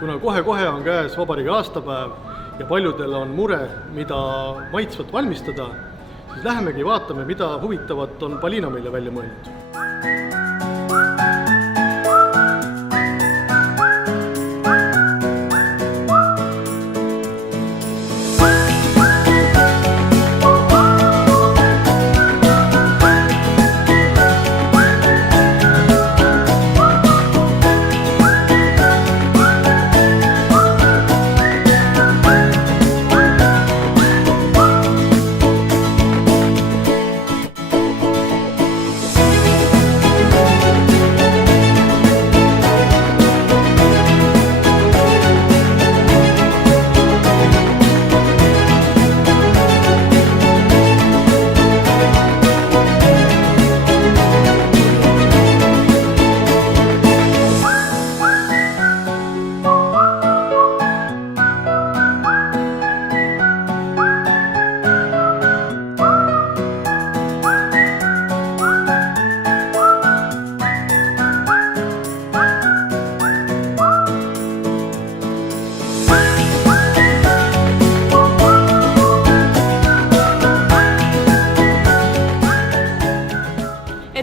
kuna kohe-kohe on käes vabariigi aastapäev ja paljudel on mure, mida maitsvat valmistada, siis lähemegi vaatame, mida huvitavat on Palina meile välja mõelnud.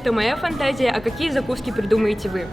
Это моя фантазия, а какие закуски придумаете вы?